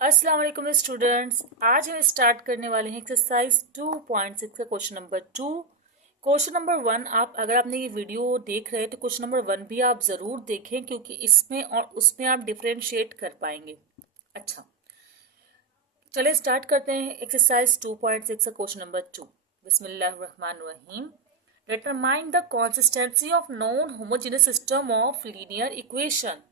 अस्सलाम वालेकुम स्टूडेंट्स। आज हम स्टार्ट करने वाले हैं एक्सरसाइज 2.6 का क्वेश्चन नंबर 2। क्वेश्चन नंबर 1 आप अगर आपने ये वीडियो देख रहे हैं तो क्वेश्चन नंबर 1 भी आप ज़रूर देखें क्योंकि इसमें और उसमें आप डिफ्रेंशिएट कर पाएंगे। अच्छा, चले स्टार्ट करते हैं एक्सरसाइज 2.6 का क्वेश्चन नंबर 2। बिस्मिल्लाहिर्रहमानिर्रहीम। Determine the consistency of non homogeneous system of linear equation.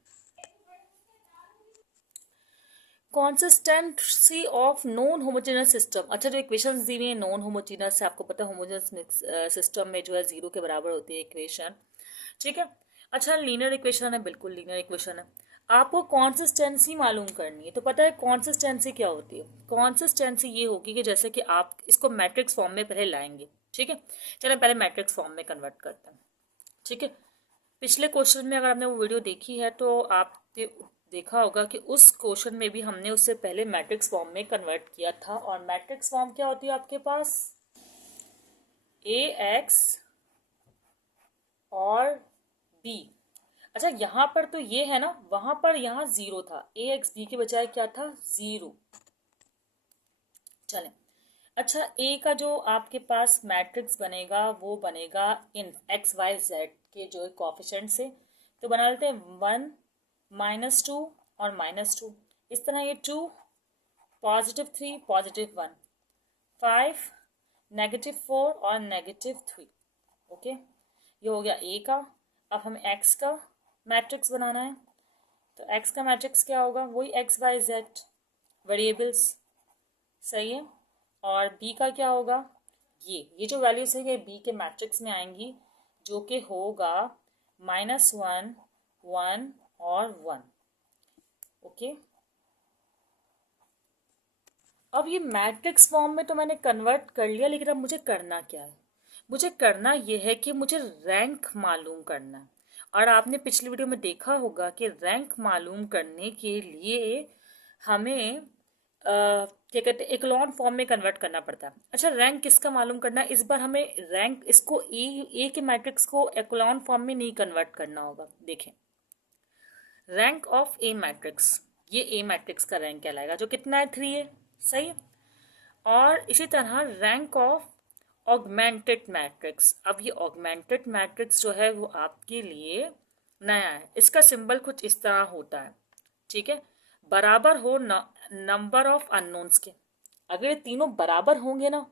Consistency of non homogeneous system. अच्छा, जो इक्वेशंस दी हुई है नॉन होमोजेनस है, आपको पता है होमोजेनस सिस्टम में जो है जीरो के बराबर होती है इक्वेशन, ठीक है। अच्छा, लीनियर इक्वेशन है, बिल्कुल लीनियर इक्वेशन है। आपको कंसिस्टेंसी मालूम करनी है तो पता है कंसिस्टेंसी क्या होती है। कंसिस्टेंसी ये होगी कि जैसे कि आप इसको मैट्रिक्स फॉर्म में पहले लाएंगे, ठीक है। चलो पहले मैट्रिक्स फॉर्म में कन्वर्ट करते हैं, ठीक है। पिछले क्वेश्चन में अगर आपने वो वीडियो देखी है तो आपने देखा होगा कि उस क्वेश्चन में भी हमने उससे पहले मैट्रिक्स फॉर्म में कन्वर्ट किया था। और मैट्रिक्स फॉर्म क्या होती है आपके पास? ए एक्स और बी। अच्छा, यहाँ पर तो ये है ना, वहां पर यहाँ जीरो था, ए एक्स बी के बजाय क्या था? जीरो। चलें, अच्छा, ए का जो आपके पास मैट्रिक्स बनेगा वो बनेगा इन एक्स वाई जेड के जो कोफिशिएंट से। तो बना लेते हैं 1 -2 और -2। इस तरह ये 2 +3 +1 5 -4 और -3। ओके, ये हो गया ए का। अब हमें एक्स का मैट्रिक्स बनाना है तो एक्स का मैट्रिक्स क्या होगा? वही एक्स वाई जेड वेरिएबल्स, सही है। और बी का क्या होगा? ये जो वैल्यूज है ये बी के मैट्रिक्स में आएंगी, जो कि होगा -1 1 और 1। ओके, अब ये मैट्रिक्स फॉर्म में तो मैंने कन्वर्ट कर लिया, लेकिन अब मुझे करना क्या है? मुझे करना ये है कि मुझे रैंक मालूम करना है। और आपने पिछली वीडियो में देखा होगा कि रैंक मालूम करने के लिए हमें क्या कहते हैं, इक्लॉन फॉर्म में कन्वर्ट करना पड़ता है। अच्छा, रैंक किसका मालूम करना है? इस बार हमें रैंक इसको ए के मैट्रिक्स को इक्लॉन फॉर्म में नहीं कन्वर्ट करना होगा। देखें, रैंक ऑफ ए मैट्रिक्स, ये ए मैट्रिक्स का रैंक कहलाएगा, जो कितना है? 3 है, सही है। और इसी तरह रैंक ऑफ ऑगमेंटेड मैट्रिक्स। अब ये ऑगमेंटेड मैट्रिक्स जो है वो आपके लिए नया है। इसका सिंबल कुछ इस तरह होता है, ठीक है। बराबर हो नंबर ऑफ अननोन्स के। अगर ये तीनों बराबर होंगे ना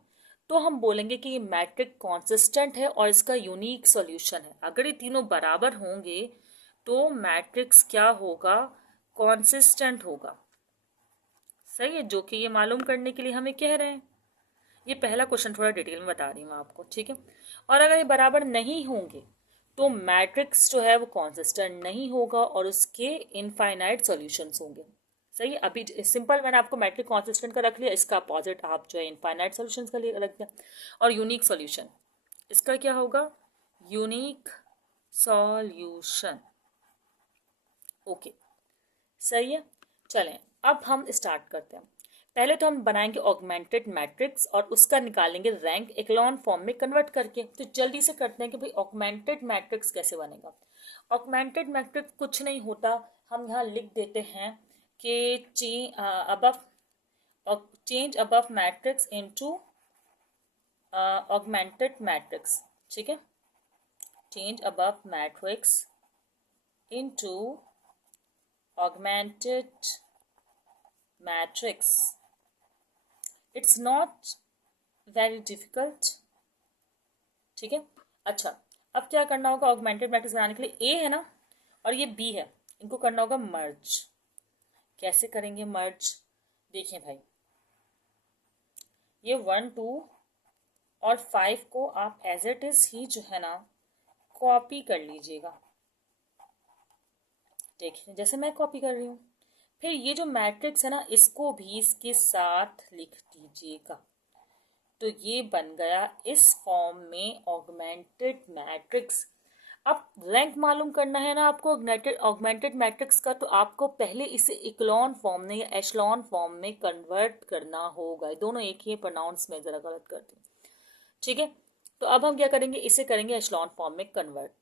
तो हम बोलेंगे कि ये मैट्रिक कॉन्सिस्टेंट है और इसका यूनिक सॉल्यूशन है। अगर ये तीनों बराबर होंगे तो मैट्रिक्स क्या होगा? कॉन्सिस्टेंट होगा, सही है। जो कि ये मालूम करने के लिए हमें कह रहे हैं। ये पहला क्वेश्चन थोड़ा डिटेल में बता रही हूँ आपको, ठीक है। और अगर ये बराबर नहीं होंगे तो मैट्रिक्स जो है वो कॉन्सिस्टेंट नहीं होगा और उसके इनफाइनाइट सॉल्यूशंस होंगे, सही है। अभी सिंपल मैंने आपको मैट्रिक कॉन्सिस्टेंट का रख लिया, इसका अपोजिट आप जो है इनफाइनाइट सॉल्यूशंस का लिए रख दिया। और यूनिक सॉल्यूशन, इसका क्या होगा? Unique solution. ओके, सही है। चलें, अब हम स्टार्ट करते हैं। पहले तो हम बनाएंगे ऑगमेंटेड मैट्रिक्स और उसका निकालेंगे रैंक इक्लॉन फॉर्म में कन्वर्ट करके। तो जल्दी से करते हैं कि भाई ऑगमेंटेड मैट्रिक्स कैसे बनेगा। ऑगमेंटेड मैट्रिक्स कुछ नहीं होता, हम यहाँ लिख देते हैं कि change above matrix into augmented matrix, ठीक है। Change above matrix into augmented matrix. It's not very difficult, ठीक है। अच्छा, अब क्या करना होगा? ऑगमेंटेड मैट्रिक्स बनाने के लिए ए है ना और ये बी है, इनको करना होगा मर्ज। कैसे करेंगे मर्ज? देखिए भाई, ये 1 2 और 5 को आप एज इट इज ही जो है ना कॉपी कर लीजिएगा। देखिए जैसे मैं कॉपी कर रही हूँ। फिर ये जो मैट्रिक्स है ना इसको भी इसके साथ लिख दीजिएगा। तो ये बन गया इस फॉर्म में ऑगमेंटेड मैट्रिक्स। अब रैंक मालूम करना है ना आपको ऑगमेंटेड मैट्रिक्स का, तो आपको पहले इसे इक्लॉन फॉर्म में या एशलॉन फॉर्म में कन्वर्ट करना होगा। दोनों एक ही प्रोनाउंस में जरा गलत करती हूँ, ठीक है। तो अब हम क्या करेंगे? इसे करेंगे एशलॉन फॉर्म में कन्वर्ट।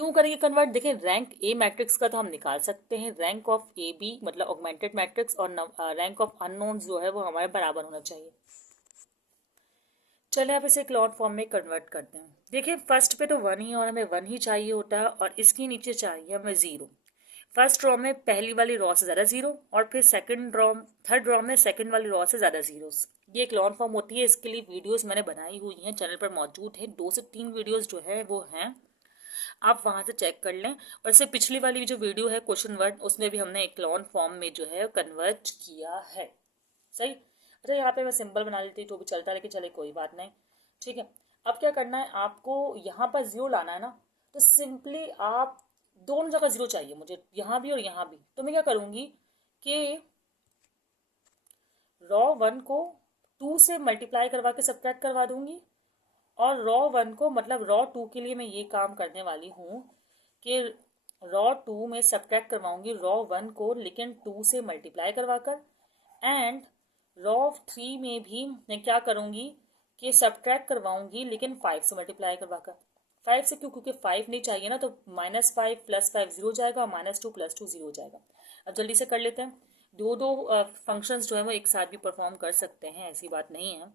क्यों करेंगे कन्वर्ट? देखें, रैंक ए मैट्रिक्स का तो हम निकाल सकते हैं, रैंक ऑफ ए बी मतलब ऑगमेंटेड मैट्रिक्स, और रैंक ऑफ अननोन्स जो है वो हमारे बराबर होना चाहिए। चलिए आप इसे क्लॉन फॉर्म में कन्वर्ट करते हैं। देखिए फर्स्ट पे तो 1 ही और हमें 1 ही चाहिए होता है, और इसके नीचे चाहिए हमें 0। फर्स्ट रो में पहली वाली रो से ज़्यादा 0, और फिर थर्ड रो में सेकंड वाली रो से ज़्यादा 0। ये क्लॉन फॉर्म होती है। इसके लिए वीडियोस मैंने बनाई हुई हैं, चैनल पर मौजूद है, 2 से 3 वीडियोस जो है वो हैं, आप वहाँ से चेक कर लें। और इससे पिछली वाली जो वीडियो है क्वेश्चन वर्ड, उसमें भी हमने एक क्लॉन फॉर्म में जो है कन्वर्ट किया है। सही। अच्छा यहाँ पे मैं सिंबल बना लेती हूँ तो भी चलता, लेकिन चले कोई बात नहीं, ठीक है। अब क्या करना है आपको, यहाँ पर 0 लाना है ना, तो सिंपली आप दोनों जगह 0 चाहिए मुझे, यहाँ भी और यहाँ भी। तो मैं क्या करूँगी कि रॉ 1 को 2 से मल्टीप्लाई करवा के सब्ट्रैक्ट करवा दूंगी, और रॉ 1 को मतलब रॉ 2 के लिए मैं ये काम करने वाली हूँ कि रॉ 2 में सब्ट्रैक्ट करवाऊंगी रॉ 1 को, लेकिन 2 से मल्टीप्लाई करवाकर। एंड रॉ 3 में भी मैं क्या करूँगी कि सब्ट्रैक्ट करवाऊंगी, लेकिन 5 से मल्टीप्लाई करवाकर। 5 से क्यों? क्योंकि 5 नहीं चाहिए ना, तो -5 + 5 0 हो जाएगा, -2 + 2 0 हो जाएगा। अब जल्दी से कर लेते हैं। दो फंक्शंस जो है वो एक साथ भी परफॉर्म कर सकते हैं, ऐसी बात नहीं है,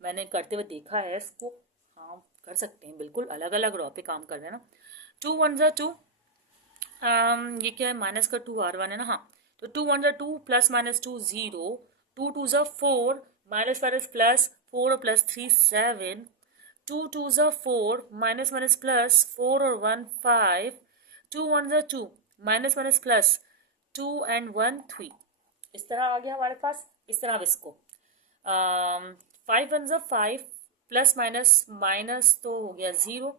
मैंने करते हुए देखा है इसको। हाँ कर सकते हैं, बिल्कुल अलग अलग रॉ पे काम कर रहे हैं ना। 2 1 ज़ा 2, ये क्या है, माइनस का 2 R1 है ना, हाँ। तो 2 1 ज़ा 2 + -2 0, 2 2 ज़ा 4, माइनस प्लस 4 और +3 7, 2 2 ज़ा 4, माइनस प्लस 4 और 1 5, 2 1 ज़ा 2, माइनस प्लस 2 and 1 3। इस तरह आ गया हमारे पास। इस तरह अब इसको 5 1 ज़ा 5, प्लस माइनस माइनस तो हो गया 0,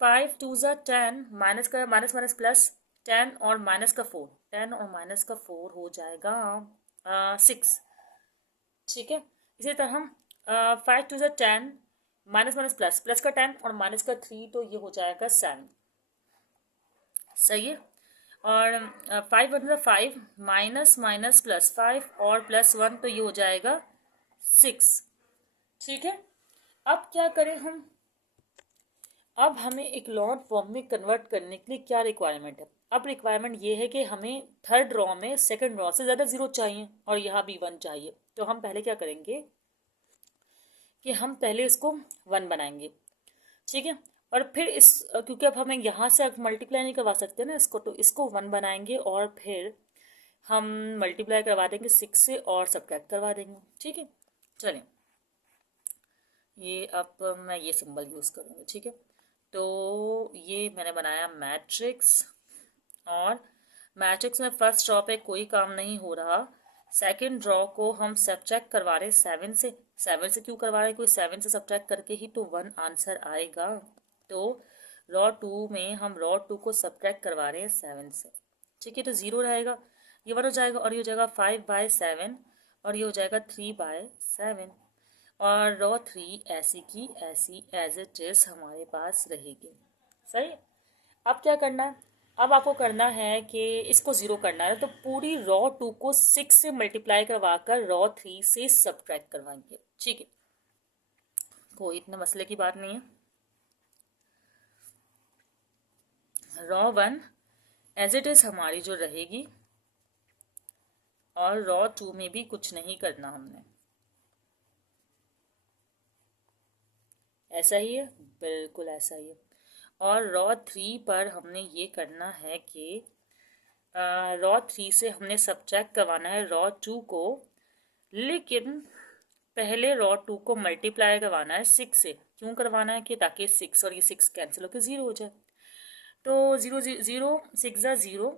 5 2 ज़ा 10, माइनस का माइनस प्लस 10 और माइनस का 4, 10 और माइनस का 4 हो जाएगा 6, ठीक है। इसी तरह हम 5 2 ज़ा 10, माइनस प्लस का 10 और माइनस का 3, तो ये हो जाएगा 7। सही है। और 5 1 ज़ा 5, माइनस प्लस 5 और +1, तो ये हो जाएगा 6, ठीक है। अब क्या करें हम, अब हमें एक लॉन्ग फॉर्म में कन्वर्ट करने के लिए क्या रिक्वायरमेंट है? अब रिक्वायरमेंट ये है कि हमें थर्ड रॉ में सेकंड रॉ से ज़्यादा 0 चाहिए, और यहाँ भी 1 चाहिए। तो हम पहले क्या करेंगे कि हम पहले इसको 1 बनाएंगे, ठीक है। और फिर इस क्योंकि अब हमें यहाँ से मल्टीप्लाई नहीं करवा सकते ना इसको, तो इसको 1 बनाएंगे, और फिर हम मल्टीप्लाई करवा देंगे 6 से और सब्ट्रैक्ट करवा देंगे, ठीक है। चलिए ये अब मैं ये सिंबल यूज़ करूँगी, ठीक है। तो ये मैंने बनाया मैट्रिक्स, और मैट्रिक्स में फर्स्ट रॉ पे कोई काम नहीं हो रहा, सेकंड रॉ को हम सब्ट्रैक्ट करवा रहे हैं 7 से। 7 से क्यों करवा रहे हैं? कोई 7 से सब्ट्रैक्ट करके ही तो 1 आंसर आएगा। तो रॉ 2 में हम रॉ 2 को सब्ट्रैक्ट करवा रहे हैं 7 से, ठीक है। तो 0 रहेगा, ये 1 हो जाएगा, और ये हो जाएगा 5/7, और ये हो जाएगा 3/7, और रॉ 3 ऐसी की ऐसी एज इट इज हमारे पास रहेगी। सही। अब क्या करना है? अब आपको करना है कि इसको 0 करना है, तो पूरी रॉ 2 को 6 से मल्टीप्लाई करवा कर रॉ 3 से सब्ट्रैक्ट करवाएंगे, ठीक है। कोई इतने मसले की बात नहीं है। रॉ 1 एज इट इज हमारी जो रहेगी, और रॉ 2 में भी कुछ नहीं करना हमने, ऐसा ही है, बिल्कुल ऐसा ही है। और रॉ 3 पर हमने ये करना है कि रॉ 3 से हमने सब्ट्रैक्ट करवाना है रॉ 2 को, लेकिन पहले रॉ 2 को मल्टीप्लाई करवाना है 6 से। क्यों करवाना है? कि ताकि 6 और ये 6 कैंसिल होकर 0 हो जाए। तो 0 0 6 ज़ा 0,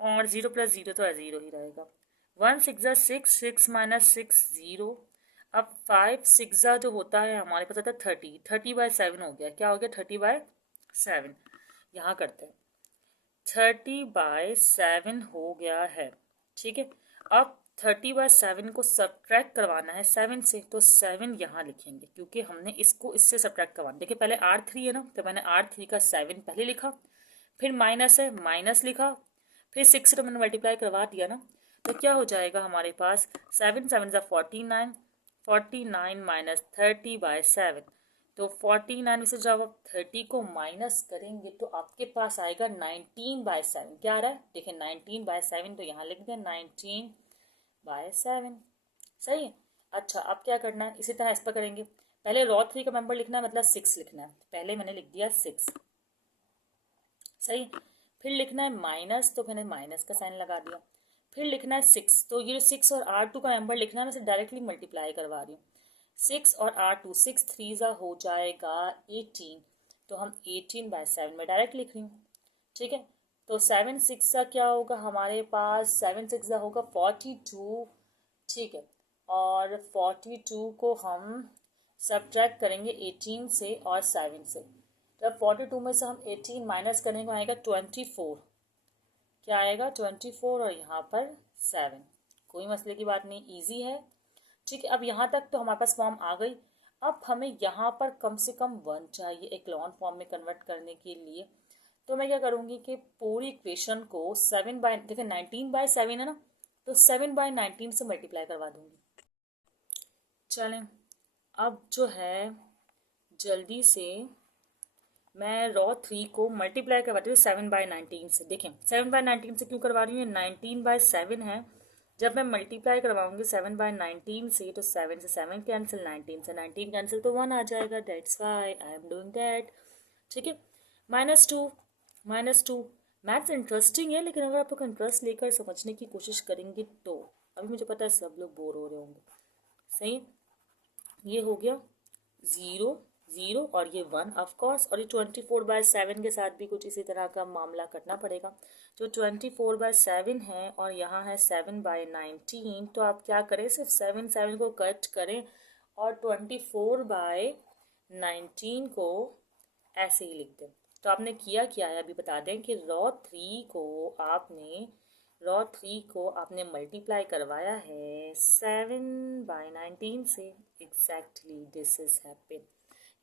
और 0 + 0 तो 0 ही रहेगा। 1 6 ज़ा 6, 6 - 6 0। अब 5 6 ज़ा जो होता है हमारे पास आता है 30, 30/7 हो गया। क्या हो गया? 30/7। यहाँ करते हैं, 30/7 हो गया है, ठीक है। अब 30/7 को सब्ट्रैक्ट करवाना है 7 से, तो 7 यहाँ लिखेंगे, क्योंकि हमने इसको इससे सब्ट्रैक्ट करवाना। देखिए पहले R3 है ना, तो मैंने R3 का 7 पहले लिखा, फिर माइनस है माइनस लिखा, फिर 6 से तो मैंने मल्टीप्लाई करवा दिया ना। तो क्या हो जाएगा हमारे पास? 7 7 ज़ा 49, 49 - 30/7, तो 49 में से जब आप 30 को माइनस करेंगे तो आपके पास आएगा 19/7। क्या आ रहा है देखिए, 19/7, तो यहाँ लिख दें 19/7। सही है। अच्छा, अब क्या करना है, इसी तरह इस पर करेंगे। पहले रॉ 3 का मेंबर लिखना है, मतलब 6 लिखना है। पहले मैंने लिख दिया 6। सही। फिर लिखना है माइनस, तो मैंने माइनस का साइन लगा दिया। फिर लिखना है 6, तो ये 6 और R2 का मेंबर लिखना है, मैं इसे डायरेक्टली मल्टीप्लाई करवा रही हूँ। 6 और R2, 6 3 हो जाएगा 18, तो हम 18/7 में डायरेक्ट लिख रही हूँ। ठीक है, तो 7 6 क्या होगा हमारे पास, 7 6 होगा 42। ठीक है, और 42 को हम सब्ट्रैक्ट करेंगे 18 से और 7 से। जब 42 में से हम 18 माइनस करने को आएगा 24। क्या आएगा 24, और यहाँ पर 7। कोई मसले की बात नहीं, इजी है। ठीक है, अब यहाँ तक तो हमारे पास फॉर्म आ गई। अब हमें यहाँ पर कम से कम 1 चाहिए एक लॉन फॉर्म में कन्वर्ट करने के लिए। तो मैं क्या करूँगी कि पूरी इक्वेशन को 7 बाय, देखिए 19/7 है ना, तो 7/19 से मल्टीप्लाई करवा दूंगी। चलें, अब जो है जल्दी से मैं रॉ 3 को मल्टीप्लाई करवाती हूँ 7/19 से। देखें 7/19 से क्यों करवा रही हूँ, 19/7 है। जब मैं मल्टीप्लाई करवाऊंगी 7/19 से, तो 7 से 7 कैंसिल, 19 से 19 कैंसिल, तो 1 आ जाएगा। That's why I am doing that. ठीक है, -2 मैथ्स इंटरेस्टिंग है, लेकिन अगर आप लोग इंटरेस्ट लेकर समझने की कोशिश करेंगे तो, अभी मुझे पता है सब लोग बोर हो रहे होंगे। सही, ये हो गया 0 0 और ये 1 ऑफ कोर्स, और ये 24/7 के साथ भी कुछ इसी तरह का मामला करना पड़ेगा। जो 24/7 है और यहाँ है 7/19, तो आप क्या करें, सिर्फ 7 7 को कट करें और 24/19 को ऐसे ही लिख दें। तो आपने किया क्या है अभी बता दें कि रॉ 3 को आपने मल्टीप्लाई करवाया है 7/19 से। Exactly this is happen.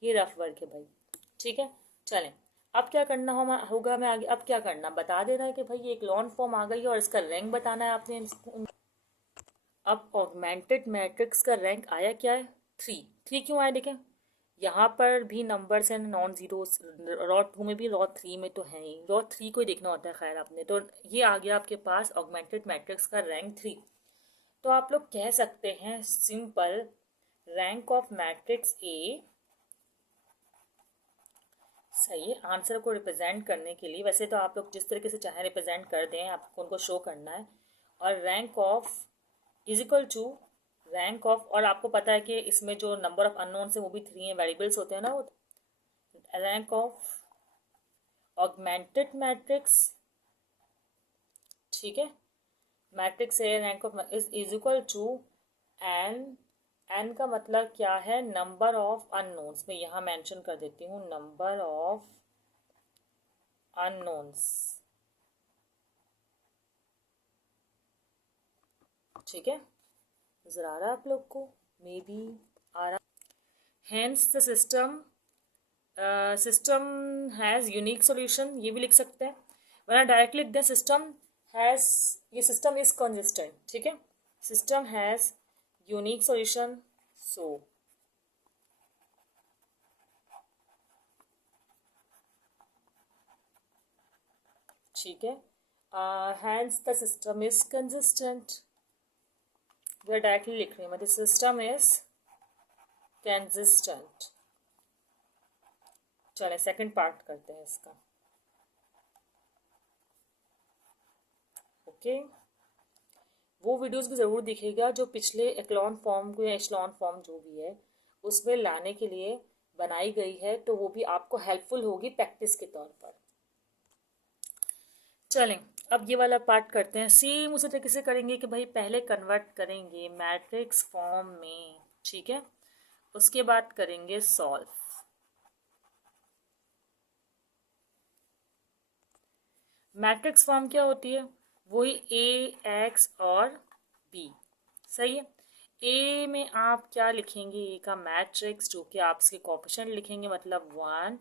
ये रफ वर्क है भाई। ठीक है, चलें, अब क्या करना होगा हमें आगे। अब क्या करना बता दे रहा है कि भाई ये एक लॉन फॉर्म आ गई है और इसका रैंक बताना है आपने। अब ऑगमेंटेड मैट्रिक्स का रैंक आया क्या है, 3। 3 क्यों आया देखें, यहाँ पर भी नंबर्स हैं नॉन जीरो। रॉ 2 में भी, रॉ 3 में तो है ही, रॉ 3 को ही देखना होता है। खैर आपने तो ये आ गया आपके पास ऑगमेंटेड मैट्रिक्स का रैंक 3। तो आप लोग कह सकते हैं सिंपल, रैंक ऑफ मैट्रिक्स ए। सही है, आंसर को रिप्रेजेंट करने के लिए वैसे तो आप लोग जिस तरीके से चाहे रिप्रेजेंट कर दें, आपको उनको शो करना है। और rank of is equal to rank of, और आपको पता है कि इसमें जो नंबर ऑफ अननोन्स है वो भी 3 है, वेरिएबल्स होते हैं ना वो। रैंक ऑफ ऑगमेंटेड मैट्रिक्स, ठीक है, मैट्रिक्स है, rank of is equal to N. N का मतलब क्या है, नंबर ऑफ अननोन्स। मैं यहाँ मेंशन कर देती हूँ, नंबर ऑफ अननोन्स। ठीक है, नजर आ रहा है आप लोग को, मे बी आ रहा। Hence the system has unique solution, ये भी लिख सकते हैं। वरना डायरेक्टली लिख दें सिस्टम हैज़, ये सिस्टम इज कंसिस्टेंट। ठीक है, system has unique solution, so ठीक है, hence the system is consistent. वे डायरेक्टली लिख रही हूँ मैं, द सिस्टम इज कंसिस्टेंट। चले सेकंड पार्ट करते हैं इसका। ओके, वो वीडियोस भी ज़रूर दिखेगा जो पिछले एक्लॉन फॉर्म को या एशलॉन फॉर्म जो भी है उसमें लाने के लिए बनाई गई है, तो वो भी आपको हेल्पफुल होगी प्रैक्टिस के तौर पर। चलें, अब ये वाला पार्ट करते हैं। सेम उसी तरीके से करेंगे कि भाई पहले कन्वर्ट करेंगे मैट्रिक्स फॉर्म में, ठीक है, उसके बाद करेंगे सॉल्व। मैट्रिक्स फॉर्म क्या होती है, वही ए एक्स और बी। सही है, ए में आप क्या लिखेंगे, ए का मैट्रिक्स, जो कि आप इसके कोएफिशिएंट लिखेंगे, मतलब 1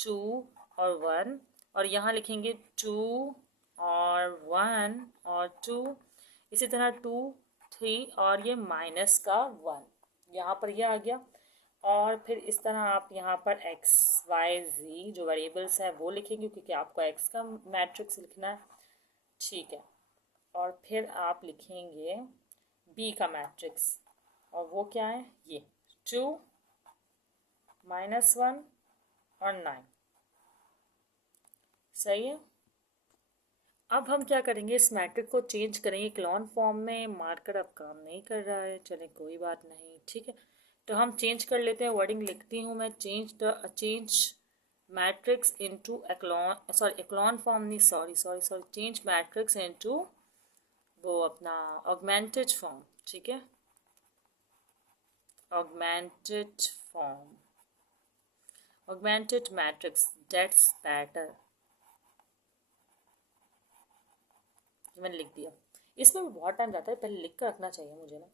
2 और 1, और यहाँ लिखेंगे 2 और 1 और 2, इसी तरह 2 3 और ये माइनस का 1, यहाँ पर ये आ गया। और फिर इस तरह आप यहाँ पर एक्स वाई जी जो वेरिएबल्स हैं वो लिखेंगे, क्योंकि आपको एक्स का मैट्रिक्स लिखना है, ठीक है। और फिर आप लिखेंगे बी का मैट्रिक्स, और वो क्या है, ये 2 -1 और 9, सही है। अब हम क्या करेंगे, इस मैट्रिक्स को चेंज करेंगे इक्लॉन फॉर्म में। मार्कर अब काम नहीं कर रहा है, चले कोई बात नहीं, ठीक है। तो हम चेंज कर लेते हैं, वर्डिंग लिखती हूँ मैं, change matrix into echelon, sorry echelon form नहीं, सॉरी चेंज मैट्रिक्स इनटू वो अपना ऑगमेंटेड फॉर्म, ठीक है, augmented form, augmented matrix, that's better, मैंने लिख दिया। इसमें भी बहुत टाइम जाता है, पहले लिख कर रखना चाहिए मुझे ना।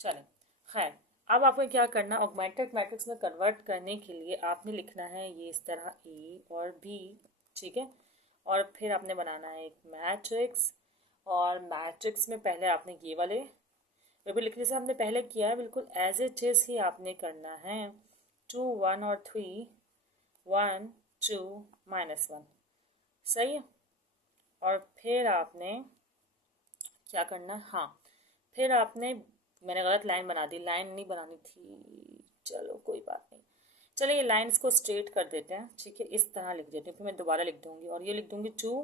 चलें, खैर, अब आपको क्या करना, ऑगमेंटेड मैट्रिक्स में कन्वर्ट करने के लिए आपने लिखना है ये इस तरह ए और बी, ठीक है। और फिर आपने बनाना है एक मैट्रिक्स, और मैट्रिक्स में पहले आपने ये वाले भी लिखने से हमने पहले किया है, बिल्कुल एज इट इज ही आपने करना है, 2 1 और 3 1 2 -1, सही है। और फिर आपने क्या करना, हाँ, फिर आपने, मैंने गलत लाइन बना दी, लाइन नहीं बनानी थी, चलो कोई बात नहीं। चलिए ये लाइन्स को स्ट्रेट कर देते हैं, ठीक है, इस तरह लिख देती हूँ, फिर मैं दोबारा लिख दूँगी, और ये लिख दूँगी 2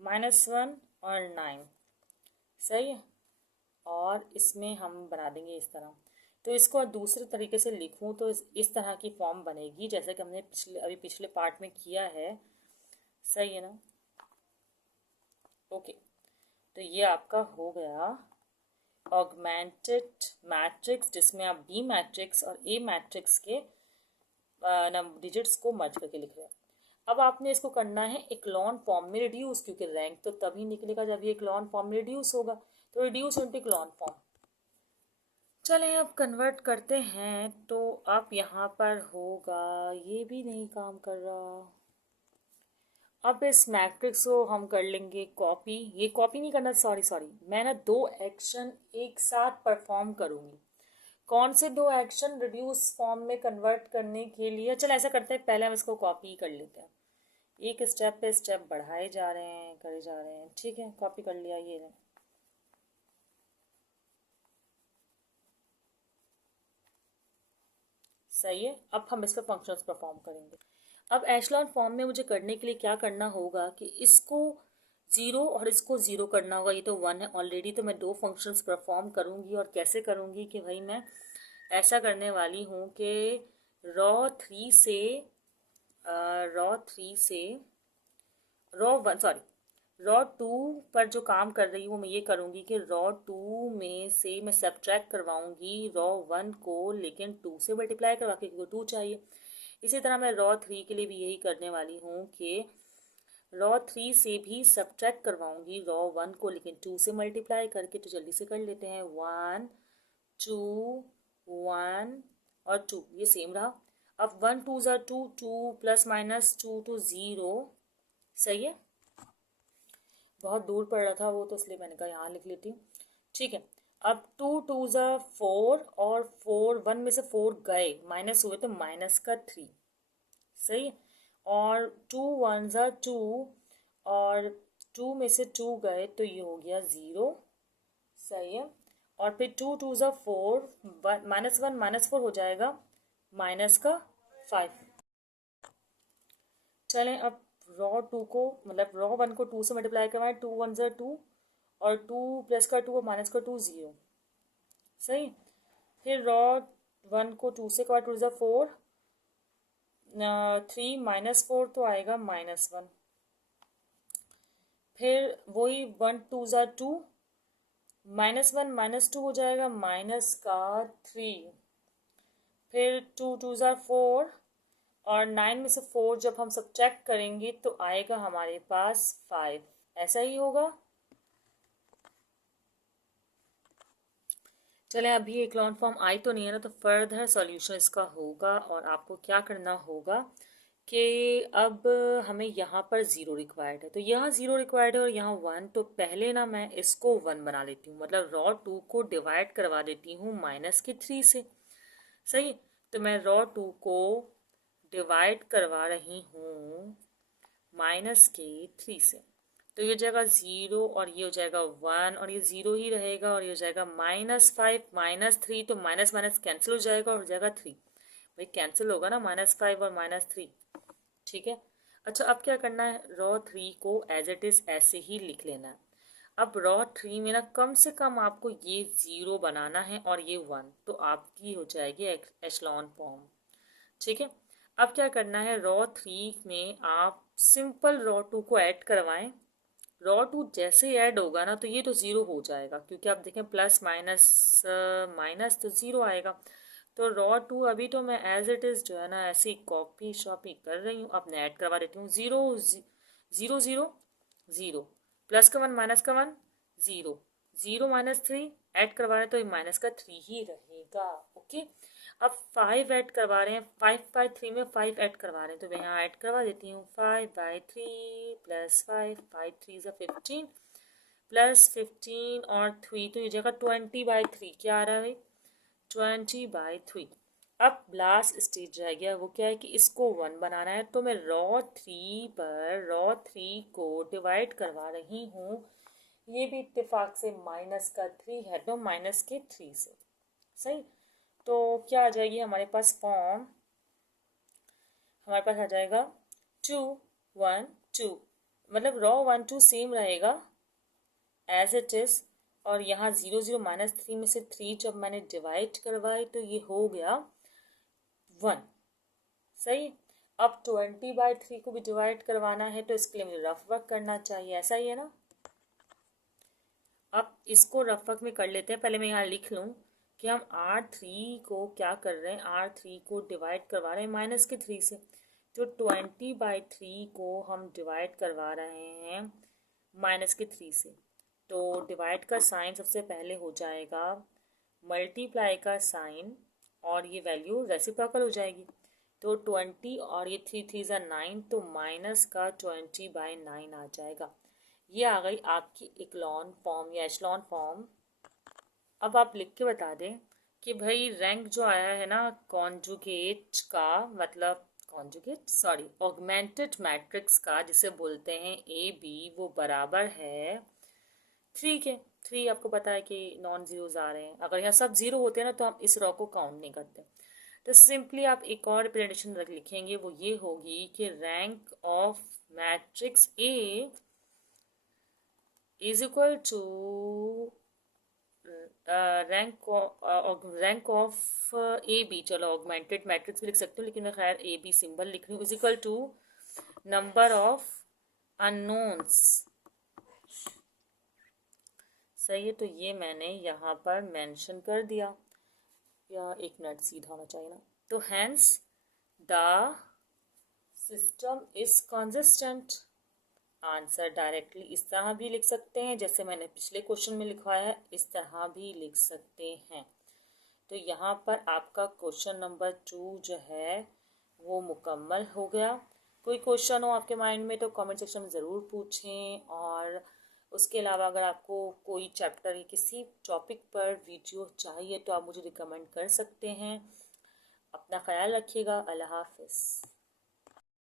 -1 और 9, सही है। और इसमें हम बना देंगे इस तरह। तो इसको दूसरे तरीके से लिखूँ तो इस तरह की फॉर्म बनेगी, जैसे कि हमने पिछले पार्ट में किया है, सही है ना। ओके, तो ये आपका हो गया ऑगमेंटेड मैट्रिक्स, जिसमें आप बी मैट्रिक्स और ए मैट्रिक्स के डिजिट्स को मर्ज करके लिख रहे हैं। अब आपने इसको करना है इक्लॉन फॉर्म में रिड्यूस, क्योंकि रैंक तो तभी निकलेगा जब ये इक्लॉन फॉर्म में रिड्यूस होगा, तो रिड्यूस इनटू इक्लॉन फॉर्म। चलें अब कन्वर्ट करते हैं, तो अब यहाँ पर होगा, ये भी नहीं काम कर रहा। अब इस मैट्रिक्स को हम कर लेंगे कॉपी, ये कॉपी नहीं करना, सॉरी मैं ना 2 एक्शन एक साथ परफॉर्म करूँगी। कौन से 2 एक्शन, रिड्यूस फॉर्म में कन्वर्ट करने के लिए, चलो ऐसा करते हैं, पहले हम इसको कॉपी कर लेते हैं, एक स्टेप पे स्टेप बढ़ाए जा रहे हैं, करे जा रहे हैं, ठीक है, कॉपी कर लिया, ये है। सही है। अब हम इस पर फंक्शंस परफॉर्म करेंगे। अब एशलॉन फॉर्म में मुझे करने के लिए क्या करना होगा कि इसको 0 और इसको 0 करना होगा, ये तो 1 है ऑलरेडी, तो मैं 2 फंक्शंस परफॉर्म करूँगी। और कैसे करूँगी कि भाई मैं ऐसा करने वाली हूँ कि रॉ 3 से रॉ 2 पर जो काम कर रही हूँ मैं ये करूँगी कि रॉ 2 में से मैं सब्ट्रैक्ट करवाऊँगी रॉ 1 को, लेकिन 2 से मल्टीप्लाई करवा के, क्योंकि 2 चाहिए। इसी तरह मैं रॉ 3 के लिए भी यही करने वाली हूँ कि रॉ 3 से भी सब्ट्रैक्ट करवाऊँगी रॉ 1 को, लेकिन 2 से मल्टीप्लाई करके। तो जल्दी से कर लेते हैं, 1 2 1 और 2, ये सेम रहा। अब 1 2 ज़ा 2, 2 + -2 तो 0, सही है। बहुत दूर पड़ रहा था वो, तो इसलिए मैंने कहा यहाँ लिख लेती हूँ, ठीक है। अब 2 2 ज़ा 4, और 4 1 में से 4 गए, माइनस हुए, तो -3, सही है। और 2 1 ज़ा 2, और 2 में से 2 गए, तो ये हो गया 0, सही है। और फिर 2 2 ज़ा 4, -1 -4 हो जाएगा -5। चलें अब रॉ 2 को, मतलब रॉ 1 को 2 से मल्टीप्लाई करवाएं, 2 1 ज़ा 2, और 2 +2 और -2 0, सही। फिर रॉ 1 को 2 से करवाएं, 2 ज़ा 4, 3 -4 तो आएगा -1। फिर वही 1 2 ज़ा 2, -1 -2 हो जाएगा -3। फिर 2 2 ज़ा 4, और 9 में से 4 जब हम सब्ट्रैक्ट करेंगे तो आएगा हमारे पास 5, ऐसा ही होगा। चले, अभी इक्लॉन फॉर्म आई तो नहीं है ना, तो फर्दर सॉल्यूशन इसका होगा। और आपको क्या करना होगा कि अब हमें यहाँ पर 0 रिक्वायर्ड है, तो यहाँ 0 रिक्वायर्ड है और यहाँ 1, तो पहले ना मैं इसको 1 बना लेती हूँ, मतलब रॉ 2 को डिवाइड करवा देती हूँ -3 से, सही। तो मैं रॉ 2 को डिवाइड करवा रही हूँ माइनस के 3 से। तो ये हो जाएगा 0 और ये हो जाएगा 1 और ये 0 ही रहेगा और ये हो जाएगा -5 -3, तो माइनस माइनस कैंसिल हो जाएगा और हो जाएगा 3। भाई कैंसिल होगा ना -5 और -3, ठीक है। अच्छा अब क्या करना है, रॉ 3 को एज इट इज़ ऐसे ही लिख लेना है। अब रॉ 3 में ना कम से कम आपको ये 0 बनाना है और ये 1, तो आपकी हो जाएगी एशलॉन फॉर्म, ठीक है। अब क्या करना है, रॉ 3 में आप सिंपल रॉ 2 को ऐड करवाएं। रॉ 2 जैसे ही ऐड होगा ना तो ये तो ज़ीरो हो जाएगा, क्योंकि आप देखें प्लस माइनस माइनस तो ज़ीरो आएगा। तो रॉ 2 अभी तो मैं एज इट इज़ जो है ना ऐसे ही कॉपी शॉपी कर रही हूँ। अब मैं ऐड करवा देती हूँ 0 0 0 0, प्लस का 1 माइनस का 1 0 0 -3 ऐड करवा रहे हैं तो ये माइनस का 3 ही रहेगा, ओके। अब 5 ऐड करवा रहे हैं, 5/3 में 5 ऐड करवा रहे हैं तो मैं यहाँ ऐड करवा देती हूँ 5/3 प्लस 5/3 is 15 प्लस 15 और 3 तो ये जगह 20/3 क्या आ रहा है भाई, 20/3। अब लास्ट स्टेज रह गया, वो क्या है कि इसको 1 बनाना है। तो मैं रॉ 3 पर रॉ 3 को डिवाइड करवा रही हूँ, ये भी इत्तेफाक से माइनस का 3 है तो माइनस के 3 से, सही। तो क्या आ जाएगी हमारे पास फॉर्म, हमारे पास आ जाएगा 2 1 2, मतलब रॉ 1 2 सेम रहेगा एज इट इज़। और यहाँ 0 0 -3 में से 3 जब मैंने डिवाइड करवाए तो ये हो गया 1, सही। अब 20/3 को भी डिवाइड करवाना है तो इसके लिए मुझे रफ वर्क करना चाहिए, ऐसा ही है ना। अब इसको रफ वर्क में कर लेते हैं। पहले मैं यहाँ लिख लूँ कि हम R3 को क्या कर रहे हैं, R3 को डिवाइड करवा रहे हैं माइनस के 3 से। तो 20/3 को हम डिवाइड करवा रहे हैं माइनस के 3 से। तो डिवाइड का साइन सबसे पहले हो जाएगा मल्टीप्लाई का साइन और ये वैल्यू रेसिप्रोकल हो जाएगी। तो 20 और ये 3 3 ज़ा 9, तो माइनस का 20/9 आ जाएगा। ये आ गई आपकी इक्लॉन फॉर्म या एशलॉन फॉर्म। अब आप लिख के बता दें कि भाई रैंक जो आया है ना कॉन्जुगेट का, मतलब कॉन्जुगेट सॉरी ऑगमेंटेड मैट्रिक्स का जिसे बोलते हैं ए बी, वो बराबर है 3 के। 3 आपको पता है कि नॉन जीरोज आ रहे हैं, अगर यहाँ सब जीरो होते हैं ना तो हम इस रॉ को काउंट नहीं करते। तो सिंपली आप एक और रिप्रेजेंटेशन लिखेंगे, वो ये होगी कि rank of matrix A is equal to rank of A B. चलो ऑगमेंटेड मैट्रिक्स भी लिख सकते हो, लेकिन मैं खैर ए बी सिंबल लिख रही हूँ, is equal to number of unknowns, सही है। तो ये मैंने यहाँ पर मेंशन कर दिया, या एक मिनट सीधा होना चाहिए ना। तो hence the system is consistent. Answer directly इस तरह भी लिख सकते हैं जैसे मैंने पिछले क्वेश्चन में लिखवाया है, इस तरह भी लिख सकते हैं। तो यहाँ पर आपका क्वेश्चन नंबर 2 जो है वो मुकम्मल हो गया। कोई क्वेश्चन हो आपके माइंड में तो कमेंट सेक्शन में ज़रूर पूछें, और उसके अलावा अगर आपको कोई चैप्टर या किसी टॉपिक पर वीडियो चाहिए तो आप मुझे रिकमेंड कर सकते हैं। अपना ख्याल रखिएगा। अल्लाह हाफिज़।